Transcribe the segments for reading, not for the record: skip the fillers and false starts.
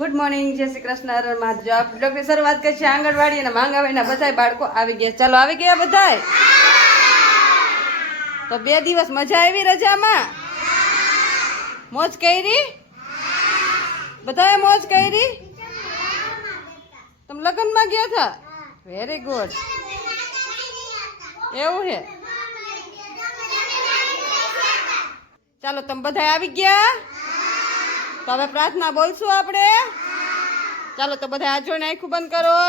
Good morning, જય શ્રી કૃષ્ણ, હર મહાદેવ. બ્લોગની શરૂઆત કરી છે આંગણવાડી અને માંગાવાડીના બધાય બાળકો આવી ગયા. ચાલો આવી ગયા બધાય. તો 2 દિવસ મજા આવી રજામાં? મોજ કરી? બધાએ મોજ કરી? તમે લગ્નમાં ગયા હતા? Very good. એવું છે? ચાલો તમે બધા આવી ગયા? તો હવે પ્રાર્થના બોલશું આપણે. ચાલો તો બધા હાથ જોડીને આંખું બંધ કરો.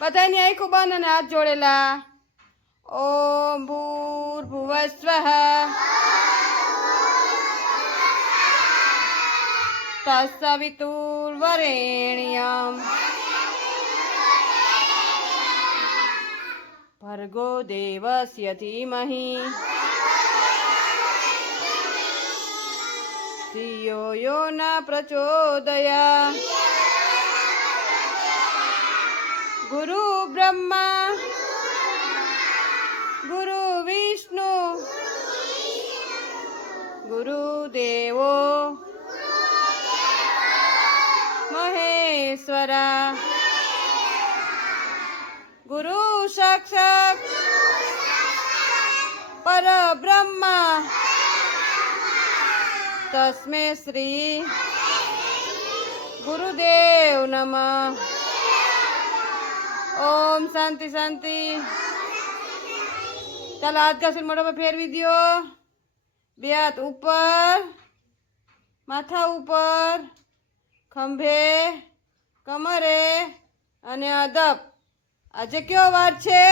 બધાની આંખું બંધ અને હાથ જોડેલા. ઓમ ભૂર્ભુવસ્વઃ તત્સવિતુર્વરેણ્યં ભર્ગો દેવસ્ય ધીમહિ ધિયો યો ન પ્રચોદયાत्. ગુરુ બ્રહ્મા ગુરુ વિષ્ણુ ગુરુદેવો મહેશ્વરા ગુરુ સાક્ષાત પરબ્રહ્મા તસ્મે શ્રી ગુરુદેવ નમઃ. ઓમ શાંતિ શાંતિ. ચાલો હાથ ઘસી મોઢા પર ફેરવી દો. 2 હાથ ઉપર, માથા ઉપર, ખંભે, કમરે અને અદબ. આજે કયો વાર છે?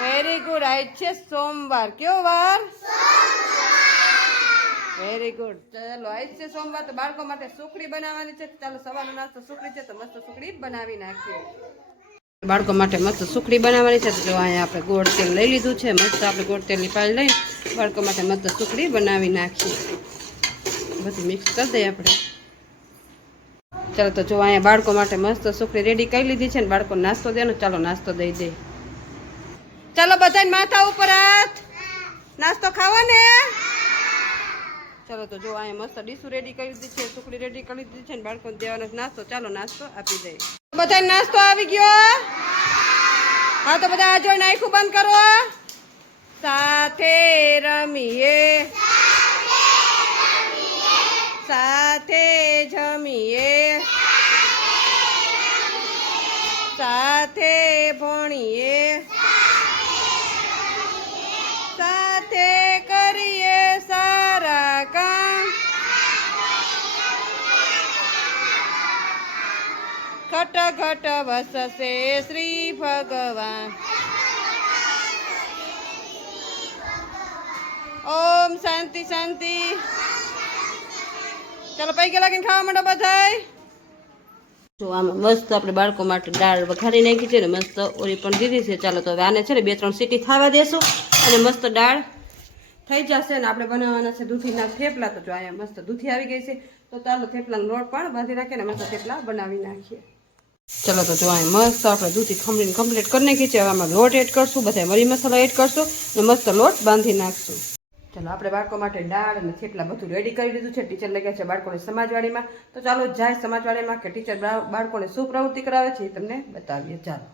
Very good. આજ છે સોમવાર. કયો વાર? Very good. ચાલો આજ છે સોમવાર, તો બાળકો માટે સુખડી બનાવવાની છે. ચાલો સવારનો નાસ્તો સુખડી છે, તો મસ્ત સુખડી બનાવી નાખીએ. બાળકો માટે મસ્ત સુખડી બનાવવાની છે. તો અહીંયા આપણે ગોળ તેલ લઈ લીધું છે. મસ્ત આપણે ગોળ તેલની પાલ લઈ બાળકો માટે મસ્ત સુખડી બનાવી નાખીએ. બધું મિક્સ કરી દઈએ આપણે. ચાલો તો જો અહીંયા બાળકો માટે મસ્ત સુખડી રેડી કરી લીધી છે ને બાળકો નાસ્તો દેવાનો. ચાલો નાસ્તો દઈ દે. ચાલો બધાને માથા ઉપર હાથ. નાસ્તો ખાવો ને? ચાલો તો જો અહીંયા મસ્ત ડીશું રેડી કરી દીધી છે, સુખડી રેડી કરી દીધી છે ને બાળકોને દેવાનો નાસ્તો. ચાલો નાસ્તો આપી દઈએ. બધાને નાસ્તો આવી ગયો? હા તો બધા આ જોઈને આંખું બંધ કરો. સાથે રમીએ, સાથે જમીએ, સાથે ભણીએ, સાથે કરીએ સારા કામ. ઘટ ઘટ વસશે શ્રી ભગવાન. ઓમ શાંતિ શાંતિ. ચાલો પૈકી લાગીને ખાવા માંડો બધાય. જો આમાં મસ્ત આપણે બાળકો માટે દાળ વઘારી નાખી છે ને મસ્ત ઓરી પણ દીધી છે. ચાલો તો હવે આને છે ને 2-3 સીટી થવા દેશું અને મસ્ત દાળ થઈ જશે ને આપણે બનાવવાના છે દૂધીના થેપલા. તો જો અહીંયા મસ્ત દૂધી આવી ગઈ છે, તો ચાલો થેપલાનો લોટ પણ બાંધી રાખીએ ને મસ્ત થેપલા બનાવી નાખીએ. ચાલો તો જો અહીંયા મસ્ત આપણે દૂધી ખમણીને કમ્પ્લીટ કરી નાખી છે. હવે આમાં લોટ એડ કરશું, બધા મરી મસાલા એડ કરશું અને મસ્ત લોટ બાંધી નાખશું. ચાલો આપણે બાળકો માટે દાળ અને થેપલા બધું રેડી કરી દીધું છે. ટીચર લઈ ગયા છે બાળકોને સમાજવાડીમાં. તો ચાલો જાય સમાજવાડીમાં કે ટીચર બાળકોને શું પ્રવૃત્તિ કરાવે છે એ તમને બતાવીએ. ચાલો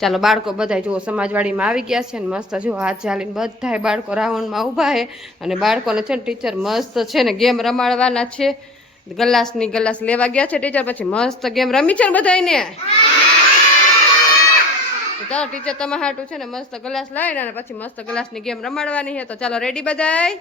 ચાલો બાળકો બધા જુઓ સમાજવાડીમાં આવી ગયા છે ને મસ્ત જુઓ હાથ ચાલીને બધા બાળકો રાઉન્ડમાં ઊભા છે અને બાળકોને છે ને ટીચર મસ્ત છે ને ગેમ રમાડવાના છે. ગ્લાસ લેવા ગયા છે ટીચર, પછી મસ્ત ગેમ રમી છે ને બધાને. ચાલો ટીચર તમારા હાટું છે ને મસ્ત ગ્લાસ લાવીને અને પછી મસ્ત ગ્લાસની ગેમ રમાડવાની છે. તો ચાલો રેડી બધાય?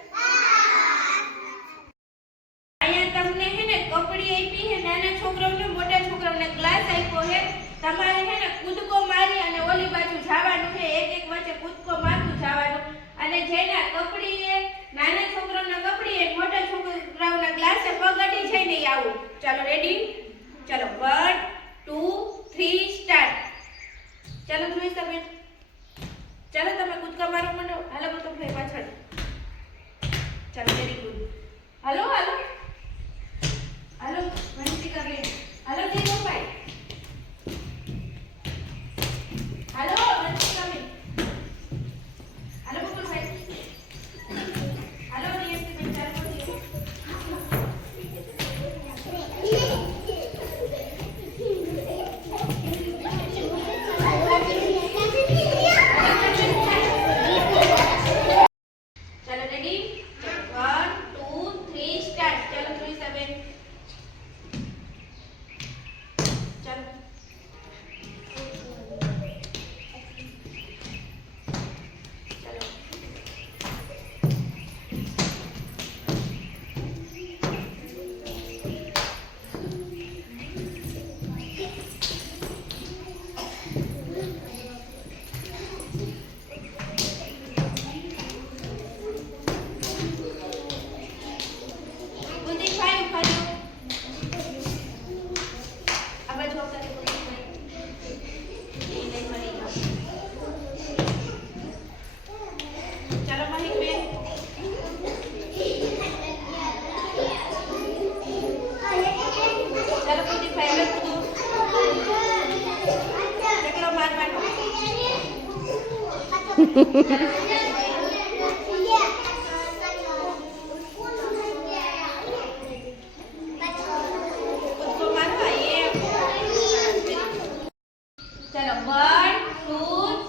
અહીંયા તમને હે ને કપડી આપી છે, નાના છોકરાઓને મોટા છોકરાઓને ગ્લાસ આપ્યો છે. તમારે હે ને કૂદકો મારી અને ઓલી બાજુ જવાનું છે, એક વચ્ચે કૂદકો મારતું જવાનું. અને જેના કપડી છે, નાના છોકરાઓના કપડી છે, મોટા છોકરાઓના ગ્લાસે પગ અડી જાય ને આવું. ચાલો રેડી? ચાલો 1 2 3 સ્ટાર્ટ. ચાલો જોઈ તમે. ચાલો તમે કૂદકા મારો મને. હાલો તો ભાઈ પાછળ. ચાલો વેરી ગુડ. હાલો હાલો હાલો વંશિકા બેન. હાલો જીતુભાઈ. હાલો વંશિકા બેન. હાલો બકુલભાઈ. હાલો રિયન્સી બેન. ચાલો કૂદકો મારવા એમ. ચાલો 1 2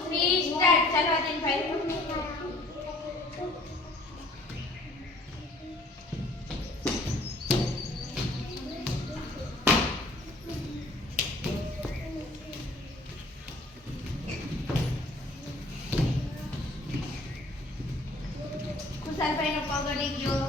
3 સ્ટાર્ટ. ચાલો આદિનભાઈ. ખુશાલભાઈનો પગ અડી ગયો.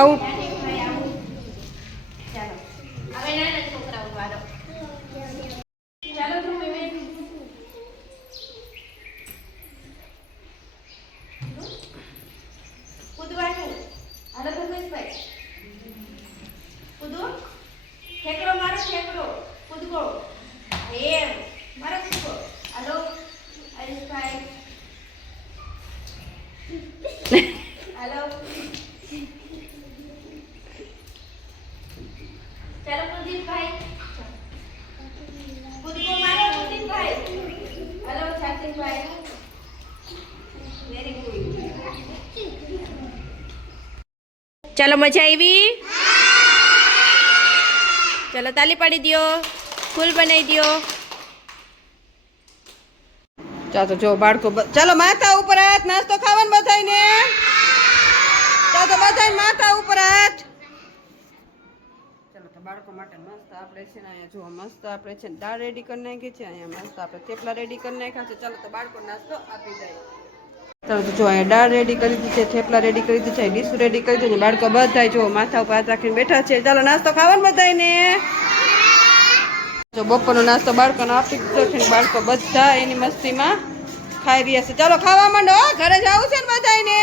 આઉટ. આદિનભાઈ આવું. ચાલો હવે નાના છોકરાઓ વાળો. ચાલો ધ્રુવીબેન. કૂદવાનું. હાલો ધર્મેશભાઈ. કૂદો. ઠેકડો મારો ઠેકડો. કૂદકો. એમ. મારો કૂદકો. હાલો હરીશભાઈ. હાલો. ચાલો કુલદીપભાઈ. કૂદકો મારો કુલદીપભાઈ. હાલો છાતીભાઈ. Very good. ચાલો મજા આવી? ચાલો તાલી પાડી દો. ફૂલ બનાવી દો. ચાલો જો બાળકો ચાલો માથા ઉપર હાથ. નાસ્તો ખાવાનું બધાયને. ચાલો બધાય માથા ઉપર હાથ. ચાલો તો બાળકો માટે મસ્ત આપણે છે ને અહીંયા જો મસ્ત આપણે છે ને દાળ રેડી કરી નાખી છે. અહીંયા મસ્ત આપણે થેપલા રેડી કરી નાખ્યા છે. ચાલો તો બાળકો નાસ્તો આપી જાય. ચાલો તો જો અહીંયા દાળ રેડી કરી દીધી છે, થેપલા રેડી કરી દીધી છે, ડીશ રેડી કરી દીધી. બાળકો બધાય જો માથા ઉપર હાથ રાખીને બેઠા છે. ચાલો નાસ્તો ખાવાનું બધાયને. જો બપોરનો નાસ્તો બાળકોને આપી દીધો છે. બાળકો બધા એની મસ્તીમાં ખાઈ રહ્યા છે. ચાલો ખાવા માંડો. ઘરે જવું છે ને બધાયને.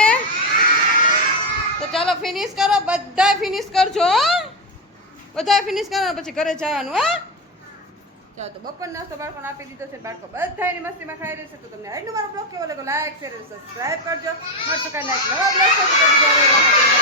તો ચાલો ફિનિશ કરો. બધા ફિનિશ કરજો. બધા ફિનિશ કરો પછી ઘરે જવાનું. હા ચાલો તો બપોર નાસ્તો બાળકોને આપી દીધો છે. બાળકો બધા એની મસ્તીમાં ખાઈ રહેશે. તો તમને આજનો મારો બ્લોગ કેવો લાગ્યો લાઈક શેર સબસ્ક્રાઈબ કરજો. મસ્ત કાંઈ નવા બ્લોગ સાથે